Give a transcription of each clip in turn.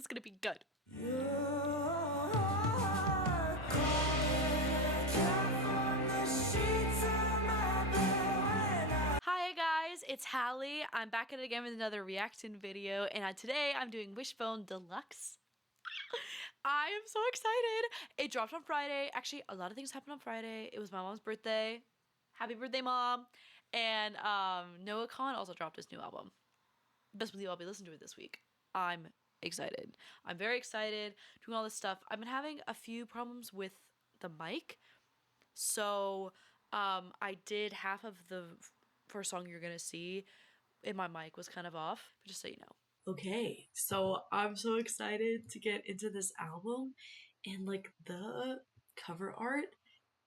It's gonna be good. Hi guys, it's Hallie. I'm back at it again with another reaction video, and today I'm doing Wishbone Deluxe. I am so excited. It dropped on Friday. Actually, a lot of things happened on Friday. It was my mom's birthday. Happy birthday, Mom. And Noah Khan also dropped his new album. Best believe I'll be listening to it this week. I'm excited. I'm very excited doing all this stuff. I've been having a few problems with the mic. So I did half of the first song you're gonna see and my mic was kind of off, just so you know. Okay, so I'm so excited to get into this album, and like the cover art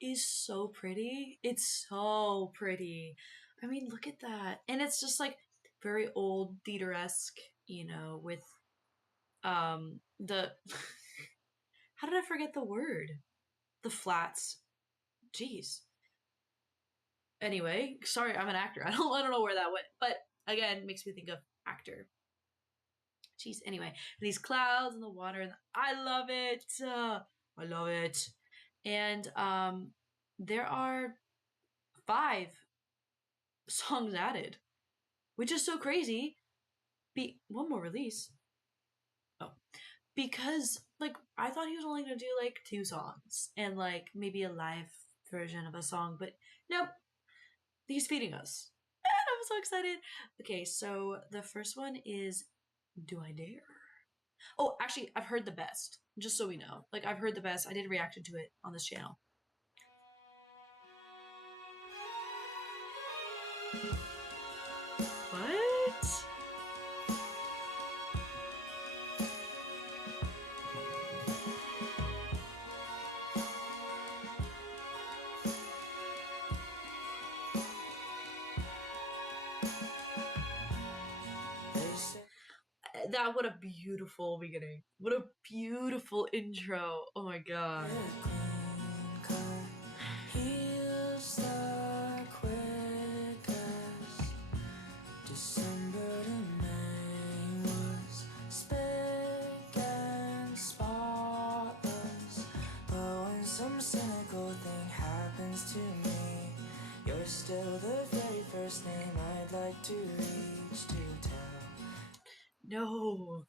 is so pretty. It's so pretty. I mean, look at that. And it's just like very old theater-esque, you know, with the how did I forget the word? The flats. Jeez. Anyway, sorry, I'm an actor. I don't know where that went, but again, makes me think of actor. Jeez. Anyway, these clouds and the water, and I love it. I love it. And there are 5 songs added, which is so crazy. One more release. Oh, because like I thought he was only gonna do like 2 songs and like maybe a live version of a song, but nope. He's feeding us. And I'm so excited. Okay, so the first one is Do I Dare? Oh, actually, I've heard the best. Just so we know. Like, I've heard the best. I did a reaction to it on this channel. What? That, what a beautiful beginning. What a beautiful intro. Oh my god. December to May was spick and spotless, but when some cynical thing happens to me, you're still the very first name I'd like to reach to tell. No.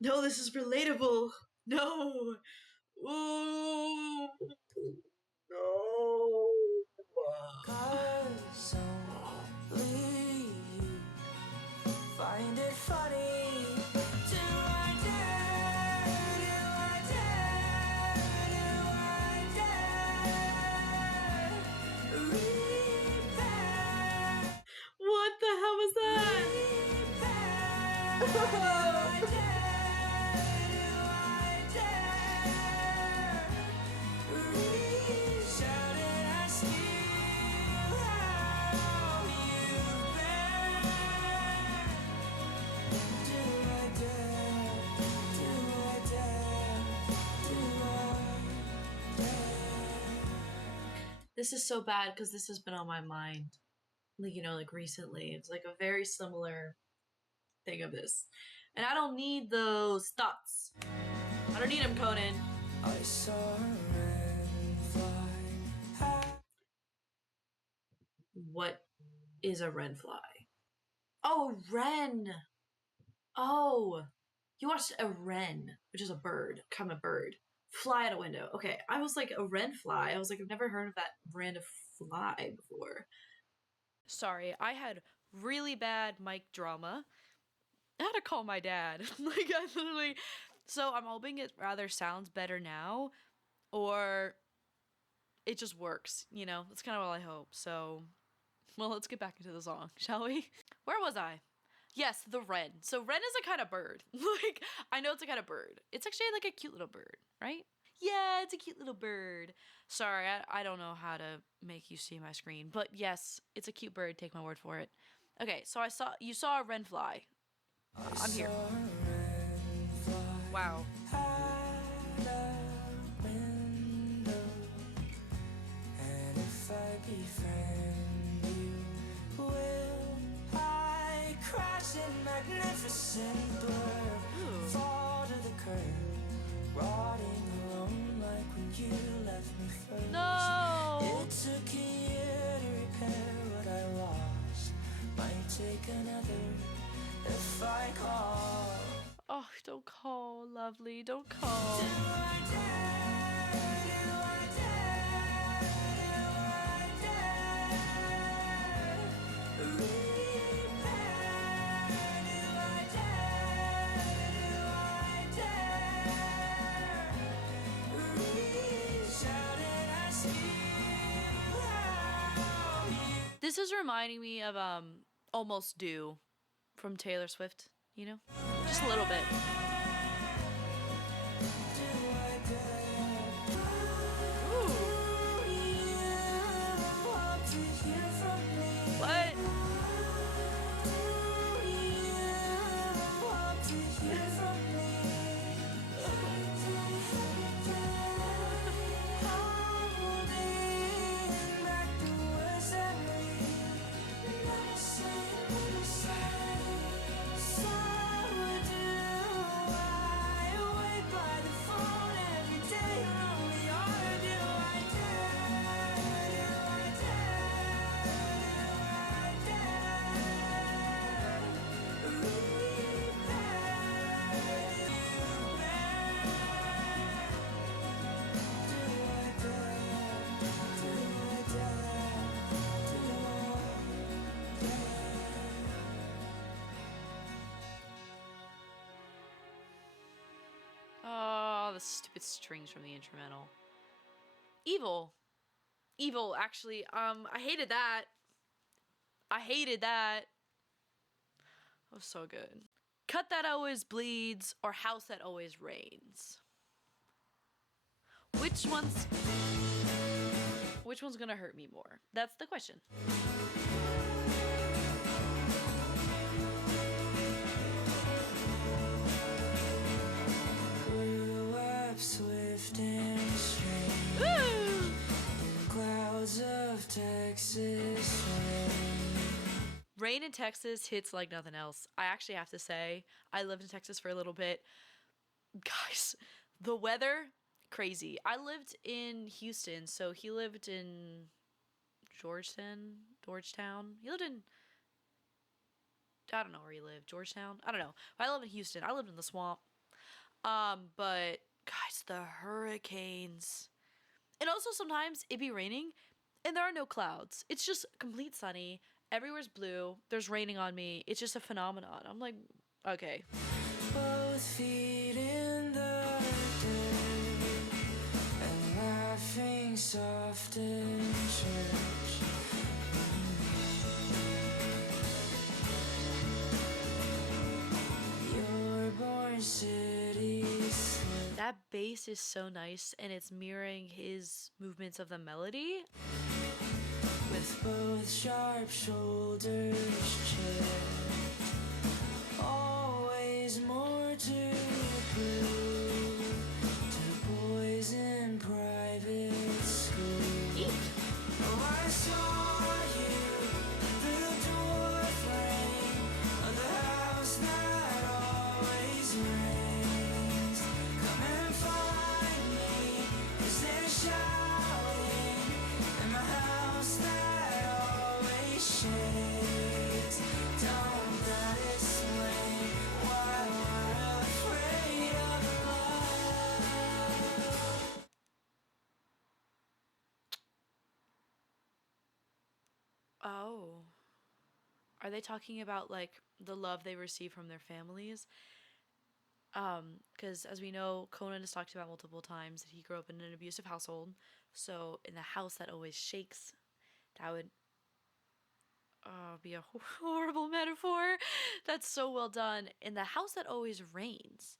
No, this is relatable. No. Ooh. No. 'Cause only you find it funny. Do I dare? Do I dare? Do I dare? Repair. What the hell was that? This is so bad because this has been on my mind, like, you know, like recently. It's like a very similar thing of this. And I don't need those thoughts. I don't need them, Conan. I saw a wren fly. What is a wren fly? Oh, wren. Oh, you watched a wren, which is a bird, kind of a bird, fly out a window. Okay, I was like, a wren fly. I was like, I've never heard of that brand of fly before. Sorry, I had really bad mic drama. I had to call my dad. Like, I literally... So I'm hoping it rather sounds better now, or it just works, you know? That's kind of all I hope. So, well, let's get back into the song, shall we? Where was I? Yes, the wren. So wren is a kind of bird. Like, I know it's a kind of bird. It's actually like a cute little bird, right? Yeah, it's a cute little bird. Sorry, I don't know how to make you see my screen, but yes, it's a cute bird. Take my word for it. Okay, so you saw a wren fly. I'm here. Wow. And if I befriend you, will I crash in magnificent blur? Fall to lovely. Don't call. This is reminding me of Almost Due from Taylor Swift, you know? Just a little bit. What? Oh, the stupid strings from the instrumental. Evil. Evil, actually. I hated that. I hated that. That was so good. Cut That Always Bleeds or House That Always Rains. Which one's gonna hurt me more? That's the question. Swift and strange. Woo! In clouds of Texas rain. Rain in Texas hits like nothing else. I actually have to say, I lived in Texas for a little bit. Guys, the weather, crazy. I lived in Houston, so he lived in Georgetown. He lived in, I don't know where he lived, Georgetown? I don't know. But I live in Houston. I lived in the swamp. But guys, the hurricanes. And also sometimes it be raining and there are no clouds. It's just complete sunny. Everywhere's blue. There's raining on me. It's just a phenomenon. I'm like, okay. Both feet in the dirt and laughing soft in church. Your born city slip. That bass is so nice and it's mirroring his movements of the melody. With both sharp shoulders checked, always more to prove to boys in private school. Oh, I saw you through the door frame of the house that always rains. Come and find me, 'cause they're shouting in my house that always shakes. Don't that explain why we're afraid of love? Oh. Are they talking about like the love they receive from their families? Because as we know, Conan has talked about multiple times that he grew up in an abusive household. So in the house that always shakes, that would be a horrible metaphor. That's so well done. In the house that always rains,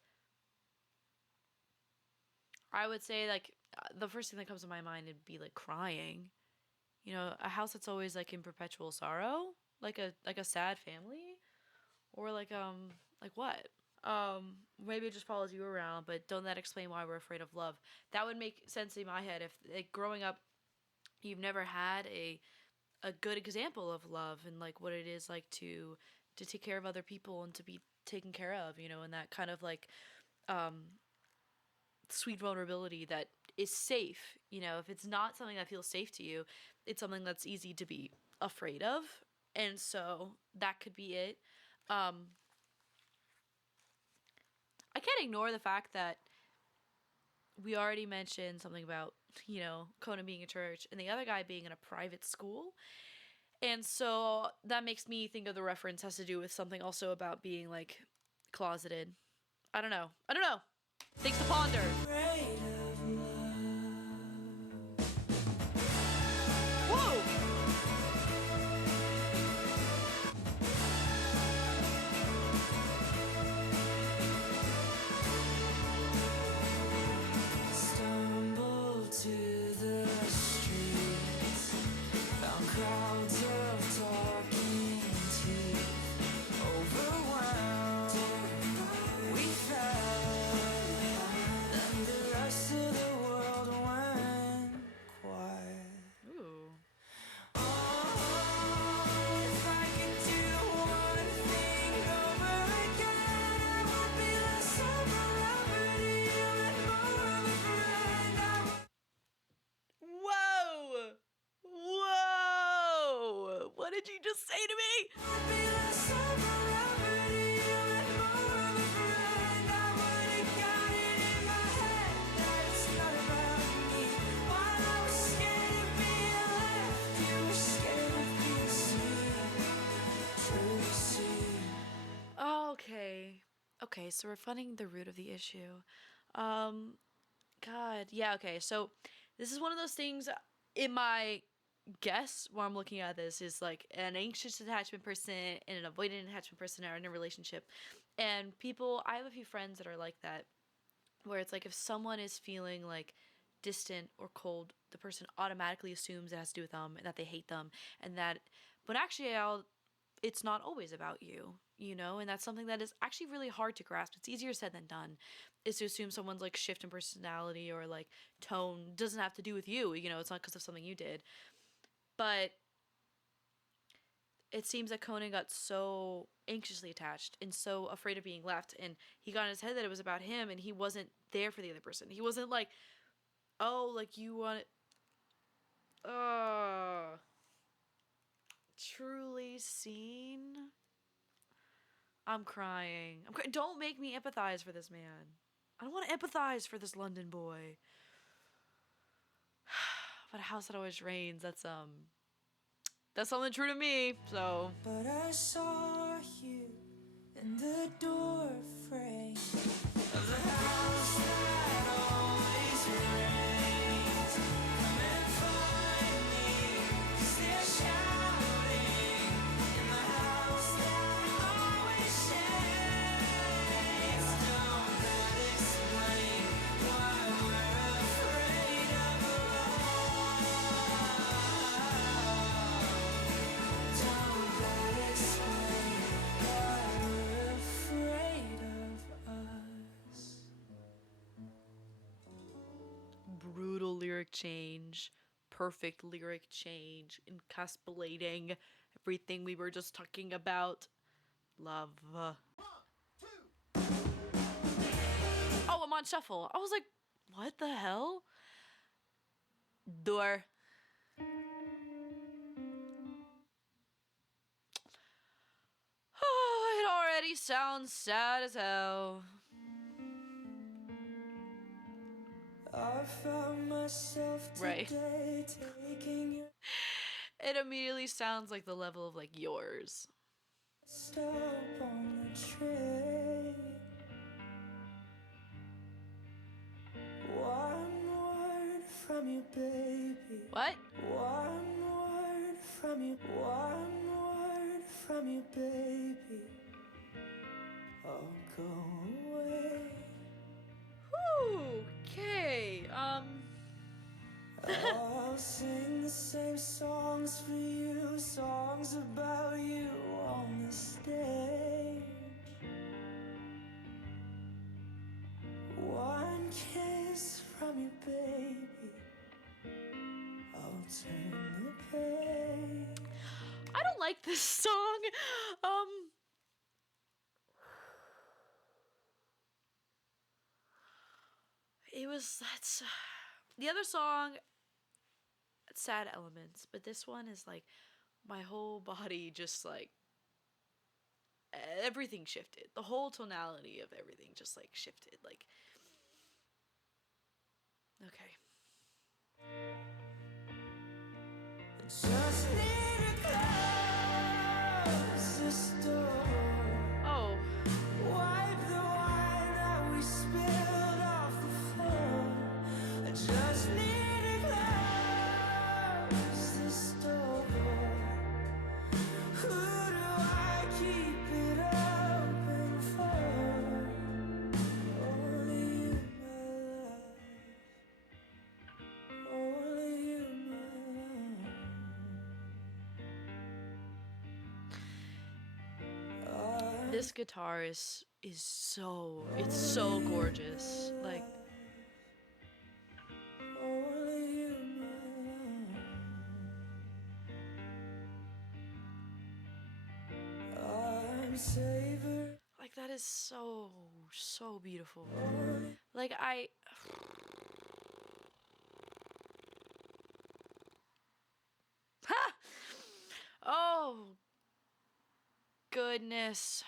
I would say like the first thing that comes to my mind would be like crying. You know, a house that's always like in perpetual sorrow, like a sad family, or like what? Maybe it just follows you around, but don't that explain why we're afraid of love? That would make sense in my head if like growing up you've never had a good example of love and like what it is like to take care of other people and to be taken care of, you know, and that kind of like sweet vulnerability that is safe. You know, if it's not something that feels safe to you, it's something that's easy to be afraid of. And so that could be it. I can't can't ignore the fact that we already mentioned something about, you know, Conan being a church and the other guy being in a private school. And so that makes me think of the reference has to do with something also about being like closeted. I don't know. Things to ponder. Whoa! Stumbled to the streets, found crowds of talking teeth, overwhelmed. We fell, and the rest of the world went quiet. Ooh. Oh, if I could do one thing over again, I would be less of a lover to you and more of a friend. I would Whoa! Whoa! What did you just say to me? be less of a lover to you and more of a friend. I would have got it in my head that it's not about me. While I was scared of being left, you were scared of being seen. Truly seen. Okay, so we're finding the root of the issue. God, yeah, okay. So this is one of those things in my guess where I'm looking at this is like an anxious attachment person and an avoidant attachment person are in a relationship. And I have a few friends that are like that, where it's like if someone is feeling like distant or cold, the person automatically assumes it has to do with them and that they hate them and that, but actually it's not always about you, you know, and that's something that is actually really hard to grasp. It's easier said than done, is to assume someone's like shift in personality or like tone doesn't have to do with you, you know, it's not because of something you did. But it seems that Conan got so anxiously attached and so afraid of being left, and he got in his head that it was about him and he wasn't there for the other person. He wasn't like, oh, like you want it. Truly seen. I'm crying. Don't make me empathize for this man. I don't want to empathize for this London boy. But a house that always rains, that's something true to me, so. But I saw you in the door frame of the house that always rains. Come and find me, 'cause they're shouting in the house that always shakes. Don't that explain why we're afraid of love? Don't that explain why we're afraid of us? Brutal lyric change, perfect lyric change, encapsulating everything we were just talking about. Love. Oh, I'm on shuffle. I was like, what the hell? Door. Oh, it already sounds sad as hell. I found myself Right. today taking your It immediately sounds like the level of like yours. stop on the train. One word from you, baby. What? One word from you. One word from you, baby. I'll go away. Okay. I'll sing the same songs for you, songs about you on the stage. One kiss from you, baby. I'll turn the page. I don't like this song. That's the other song, sad elements, but this one is like my whole body just like everything shifted. The whole tonality of everything just like shifted. Like, okay. Just need to close this door. Oh, Wipe the wine that we spilled off the floor. I just need to close this door. Who do I keep it open for? Only you, my love. Only you, my love. this guitar is so, it's so gorgeous. Like, Only you, my love. I'm savor. like that is so, so beautiful. Like ha! Oh, goodness.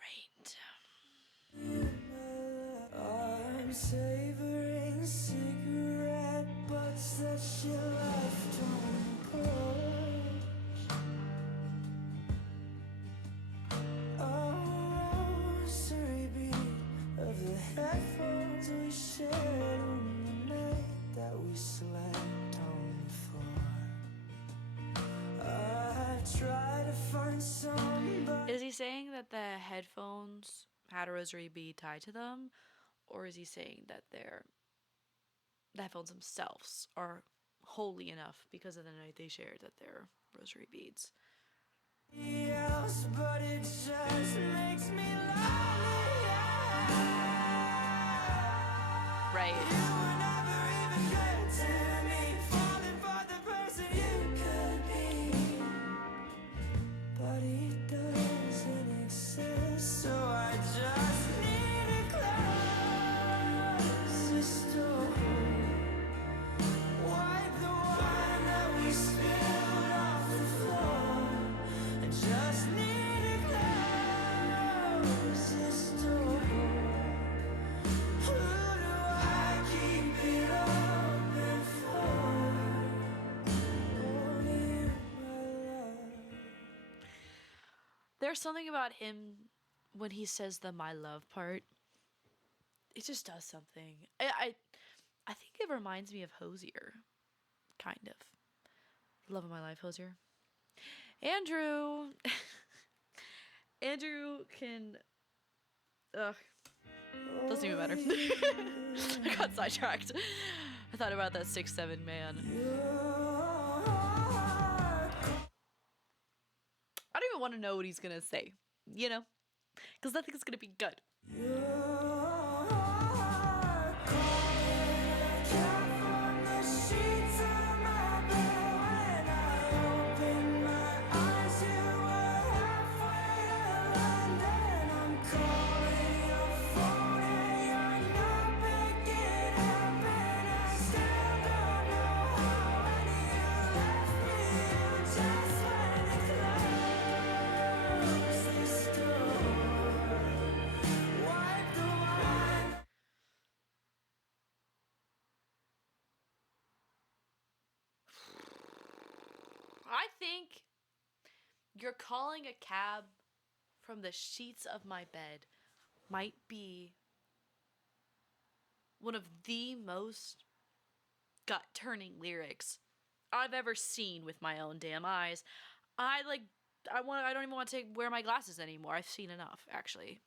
Right. I'm savoring cigarette butts that she left on the porch. A rosary bead of the headphones we shared on the night that we slept on the floor. I tried to find somebody. Is he saying that the headphones had a rosary bead tied to them? Or is he saying that the headphones themselves are holy enough because of the night they shared that they're rosary beads? Else, but it just makes me lonely. Right. You were never even good to me, falling for the person you could be. But he doesn't exist, so I just need to close this door. Wipe the wine that we spilled off the floor. I just need to close this door. Who do I keep it open for? Only you, my love. There's something about him when he says the "my love" part. It just does something. I think it reminds me of Hosier, kind of. Love of my life, Hosier. Andrew. Andrew can. Ugh. Doesn't even matter. I got sidetracked. I thought about that 6'7" man. I don't even want to know what he's gonna say, you know? Because I think it's gonna be good. I think you're calling a cab from the sheets of my bed might be one of the most gut-turning lyrics I've ever seen with my own damn eyes. I don't even want to wear my glasses anymore. I've seen enough, actually.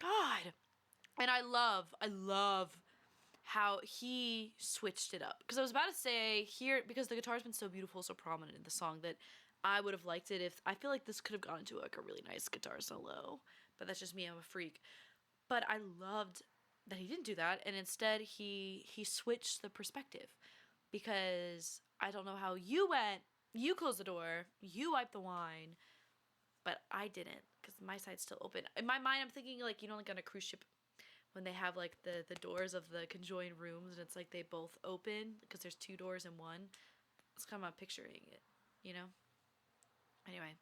God. And I love how he switched it up. Because I was about to say here, because the guitar's been so beautiful, so prominent in the song, that I would have liked it if, I feel like this could have gone into like a really nice guitar solo. But that's just me, I'm a freak. But I loved that he didn't do that, and instead he switched the perspective. Because I don't know how you went, you closed the door, you wiped the wine, but I didn't, because my side's still open. In my mind, I'm thinking like, you know, like on a cruise ship, when they have like the doors of the conjoined rooms and it's like they both open because there's two doors in one. It's kind of picturing it, you know? Anyway.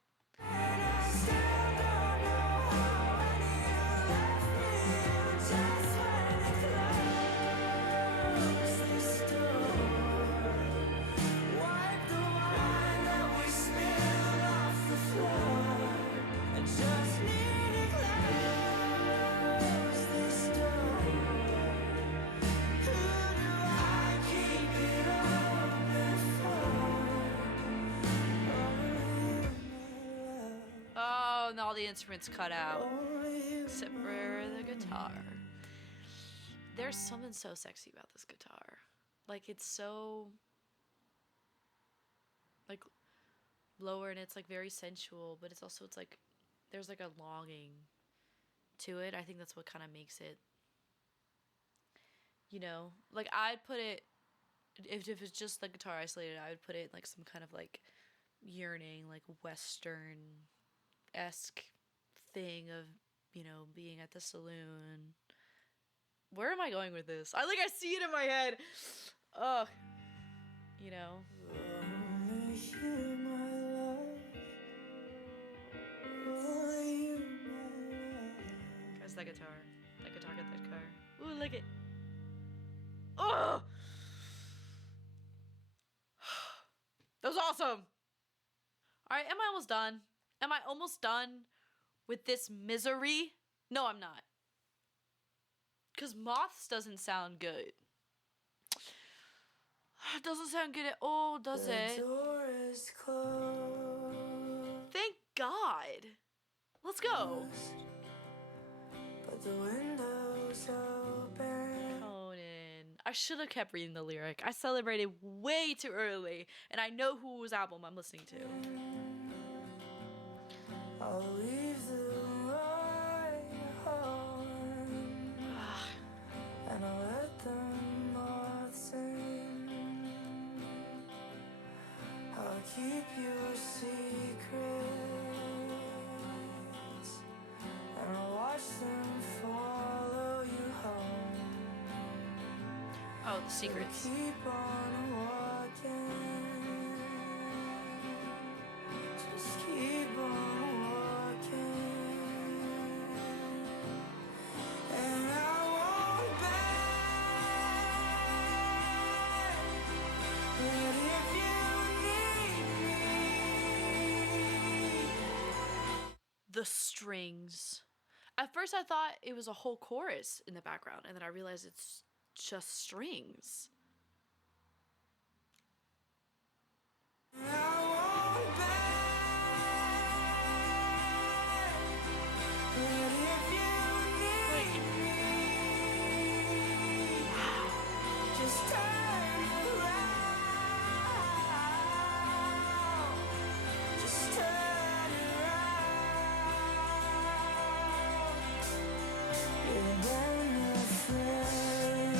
Oh, and all the instruments cut out. Except for the guitar. There's something so sexy about this guitar. Like, it's so... like, lower, and it's, like, very sensual, but it's also, it's, like, there's, like, a longing to it. I think that's what kind of makes it, you know? Like, I'd put it... If it's just the guitar isolated, I would put it in, like, some kind of, like, yearning, like, Western-esque thing of, you know, being at the saloon. Where am I going with this? I see it in my head. Ugh. You know. Only you, my love. Only you, my love. Guys, that guitar. That guitar got that car. Ooh, look it. Oh! That was awesome. Alright, am I almost done? Am I almost done with this misery? No, I'm not. Because Moths doesn't sound good. It doesn't sound good at all, does it? The door is closed. Thank God. Let's go. But the window's open. Conan. I should have kept reading the lyric. I celebrated way too early, and I know whose album I'm listening to. I'll leave the light on, and I'll let the moths in. I'll keep your secrets, and I'll watch them follow you home. Oh, the secrets. Keep on walking, just keep on walking, and I won't beg, but if you need me. The strings. At first I thought it was a whole chorus in the background, and then I realized it's just strings. I won't beg, but if you need me, just turn around, just turn around. You're done with friends.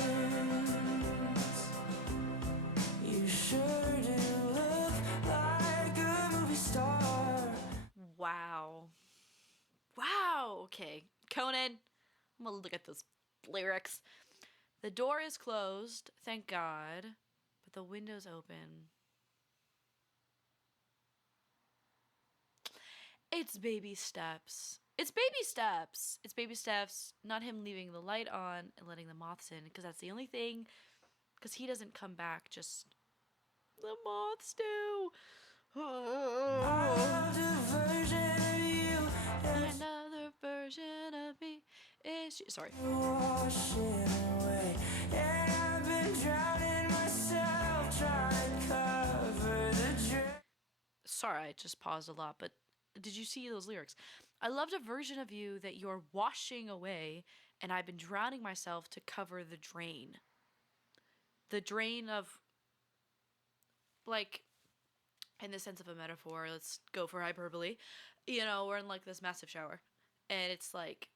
You sure do look like a movie star. Wow. Wow. Okay. Conan, I'm gonna look at those lyrics. The door is closed, thank God, but the window's open. It's baby steps. It's baby steps. It's baby steps, not him leaving the light on and letting the moths in, because that's the only thing, because he doesn't come back, just the moths do. Another version of you that's Another version of me is... Sorry. washing away, and I've been drowning myself trying to cover the drip. Sorry, I just paused a lot, but did you see those lyrics? I loved a version of you that you're washing away, and I've been drowning myself to cover the drain. The drain of, like, in the sense of a metaphor, let's go for hyperbole. You know, we're in, like, this massive shower, and it's like,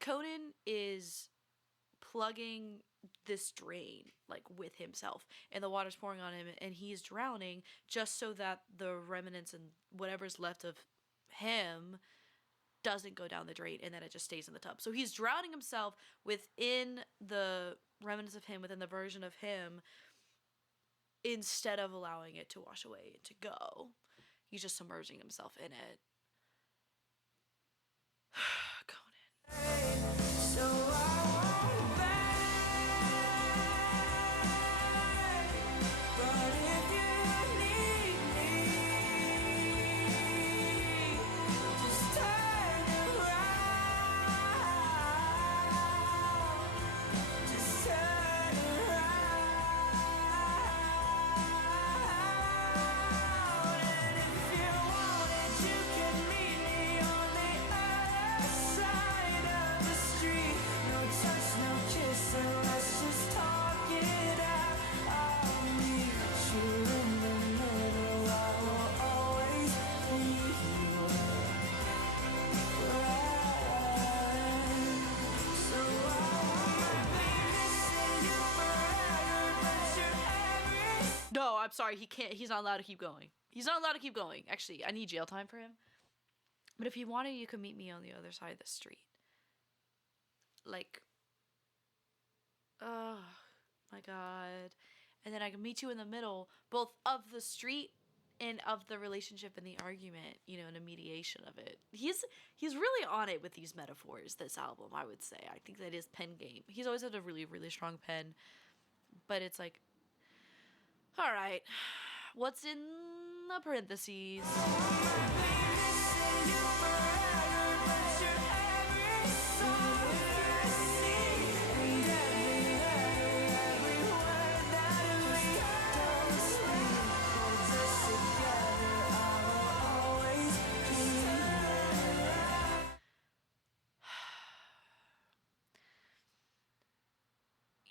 Conan is plugging this drain, like, with himself, and the water's pouring on him, and he's drowning just so that the remnants and whatever's left of him doesn't go down the drain and then it just stays in the tub. So he's drowning himself within the remnants of him, within the version of him, instead of allowing it to wash away and to go. He's just submerging himself in it. Conan. So I won't beg, but if you need me, just turn around, just turn around, and if you want it, you can meet me on the other side of the street. No touch, no kiss, and let's just talk it out. I'll meet you in the middle. I will always be so I won't be missing you forever, but you're every. No, I'm sorry. He can't. He's not allowed to keep going. He's not allowed to keep going. Actually, I need jail time for him. But if you wanted, you could meet me on the other side of the street. Like, oh my God. And then I can meet you in the middle, both of the street and of the relationship and the argument, you know, and a mediation of it. He's really on it with these metaphors, this album, I would say. I think that his pen game. He's always had a really, really strong pen. But it's like, all right, what's in the parentheses?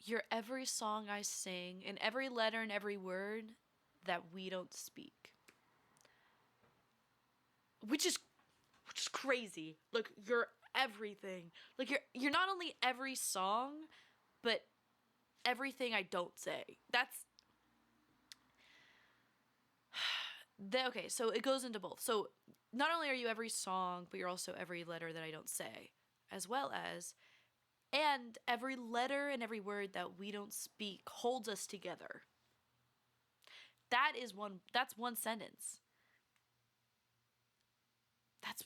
You're every song I sing, and every letter and every word that we don't speak. Which is crazy. Like, you're everything. Like, you're not only every song, but everything I don't say. That's okay, so it goes into both. So not only are you every song, but you're also every letter that I don't say, as well as and every letter and every word that we don't speak holds us together. That's one sentence. That's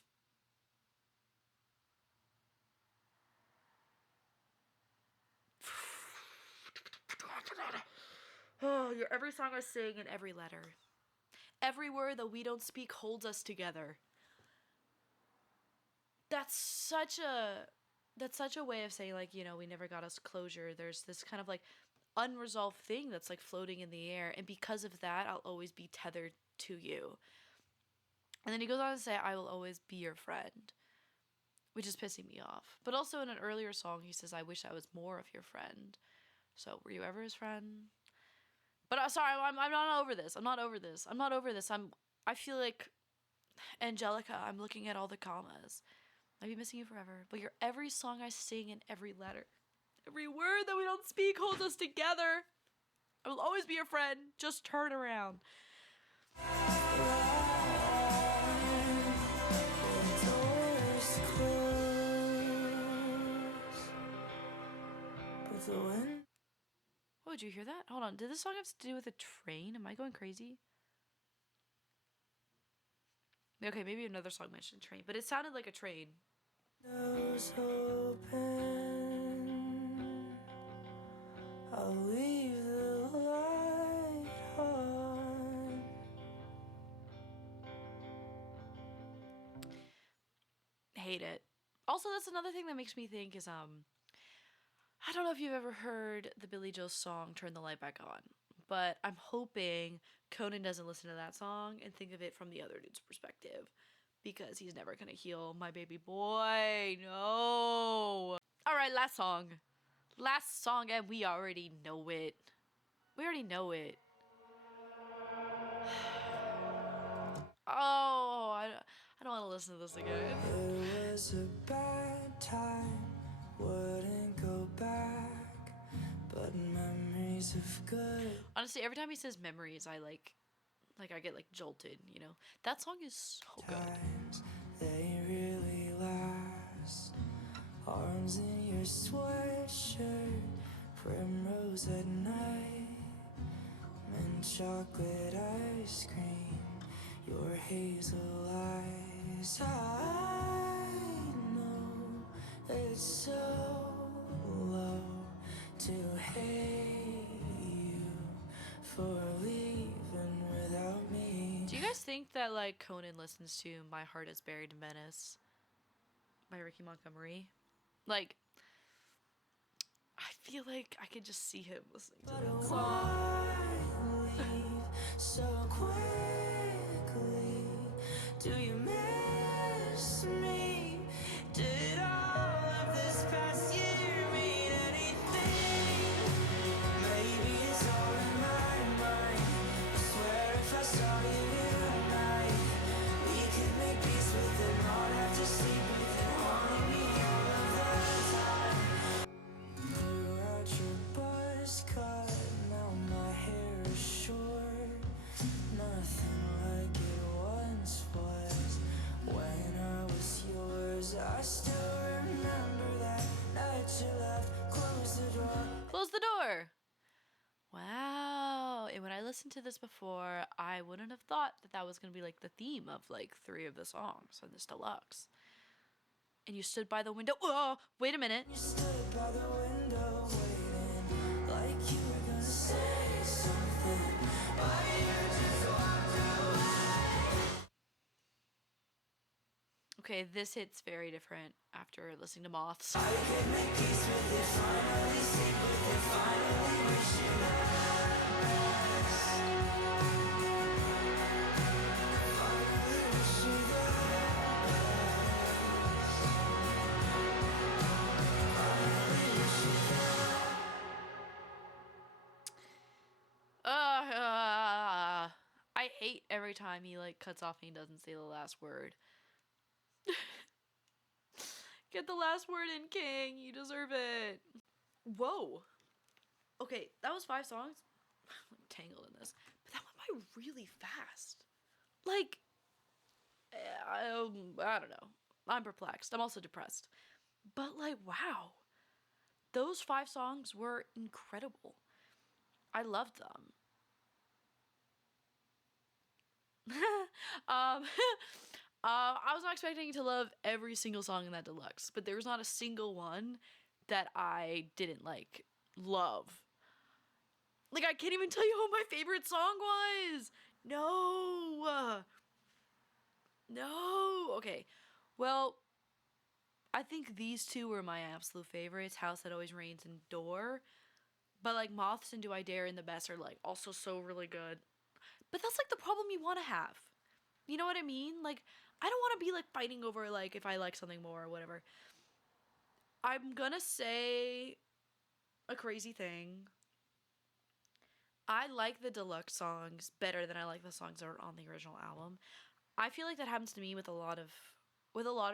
oh, you're every song I sing and every letter. Every word that we don't speak holds us together. That's such a way of saying, like, you know, we never got us closure. There's this kind of like unresolved thing that's like floating in the air, and because of that, I'll always be tethered to you. And then he goes on to say, I will always be your friend, which is pissing me off. But also in an earlier song, he says, I wish I was more of your friend. So were you ever his friend? But sorry, I'm not over this. I'm not over this. I feel like Angelica, I'm looking at all the commas. I'll be missing you forever. But you're every song I sing and every letter. Every word that we don't speak holds us together. I will always be your friend. Just turn around. Oh, did you hear that? Hold on. Did this song have to do with a train? Am I going crazy? Okay, maybe another song mentioned train, but it sounded like a train. Nose open, I'll leave the light on. Hate it. Also, that's another thing that makes me think is I don't know if you've ever heard the Billy Joel song Turn the Light Back On, but I'm hoping Conan doesn't listen to that song and think of it from the other dude's perspective, because he's never gonna heal my baby boy. No. All right, last song, and we already know it. Oh, I don't want to listen to this again. It was a bad time, wouldn't go back, but memories of good. Honestly, every time he says memories, I I get like jolted, you know. That song is so good. Times, they really last. Arms in your sweatshirt, primrose at night, mint chocolate ice cream, your hazel eyes. I know it's so low to hate you for leaving without me. Do you guys think that like Conan listens to My Heart Is Buried in Venice by Ricky Montgomery? Like, I feel like I could just see him listening to that song. Why leave so quickly? Do you miss me? Did all of this past year mean anything? Maybe it's all in my mind. I swear if I saw you tonight, we could make peace with it, not have to sleep with it, haunting me all of the time. You're at your buzz cut, now my hair is short. Nothing like it once was when I was yours. I still remember that night you left, close the door. Close the door! Wow. And when I listened to this before, I wouldn't have thought that that was going to be like the theme of like 3 of the songs on this deluxe. And you stood by the window. Oh, wait a minute. You stood by the window waiting, like you were gonna say something, but you just walked away. Okay, this hits very different after listening to Moths. I could make peace with it, finally sleep with it, finally wish you the best. Finally wish you the best. Finally wish you the I hate every time he like cuts off and he doesn't say the last word. Get the last word in, King. You deserve it. Whoa. Okay, that was 5 songs. I'm tangled in this. But that went by really fast. Like, I don't know. I'm perplexed. I'm also depressed. But like, wow. Those 5 songs were incredible. I loved them. I was not expecting to love every single song in that deluxe, but there was not a single one that I didn't like love. Like, I can't even tell you what my favorite song was. No. Okay. Well, I think these 2 were my absolute favorites. House That Always Rains and Door. But like Moths and Do I Dare and The Best are like also so really good. But that's like the problem you want to have. You know what I mean? Like, I don't want to be like fighting over like if I like something more or whatever. I'm gonna say a crazy thing. I like the deluxe songs better than I like the songs that are on the original album. I feel like that happens to me with a lot of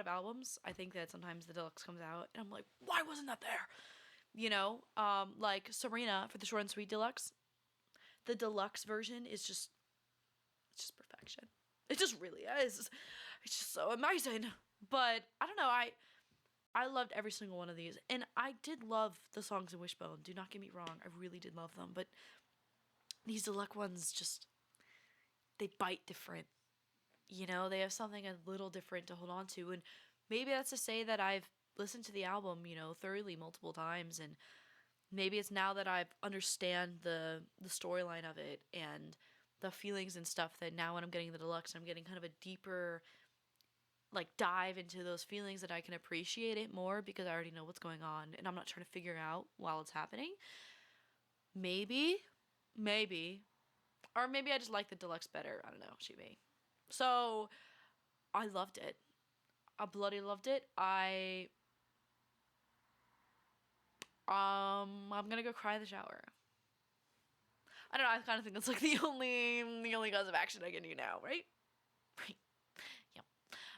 albums. I think that sometimes the deluxe comes out and I'm like, why wasn't that there? You know, like Serena for the Short and Sweet Deluxe. The deluxe version is just, it's just perfection. It just really is. It's just so amazing. But I don't know, I loved every single one of these. And I did love the songs in Wishbone. Do not get me wrong. I really did love them. But these deluxe ones just, they bite different. You know, they have something a little different to hold on to. And maybe that's to say that I've listened to the album, you know, thoroughly multiple times. And maybe it's now that I understand the storyline of it and the feelings and stuff that now when I'm getting the deluxe, I'm getting kind of a deeper like dive into those feelings that I can appreciate it more because I already know what's going on and I'm not trying to figure out while it's happening. Maybe. Or maybe I just like the deluxe better. I don't know. Shoot me. So I loved it. I bloody loved it. I'm gonna go cry in the shower. I don't know, I kind of think that's like the only cause of action I can do now, right? Right. Yep.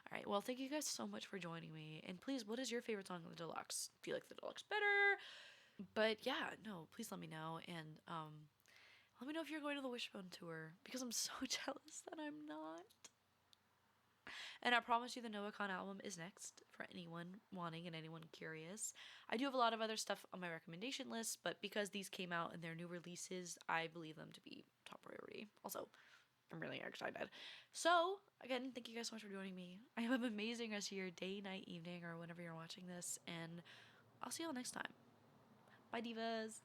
Alright, well, thank you guys so much for joining me. And please, what is your favorite song on the deluxe? Do you like the deluxe better? But yeah, no, please let me know. And let me know if you're going to the Wishbone tour because I'm so jealous that I'm not. And I promise you the Noah Khan album is next for anyone wanting and anyone curious. I do have a lot of other stuff on my recommendation list, but because these came out and they're new releases, I believe them to be top priority. Also, I'm really excited. So, again, thank you guys so much for joining me. I have an amazing rest of your day, night, evening, or whenever you're watching this, and I'll see y'all next time. Bye, divas.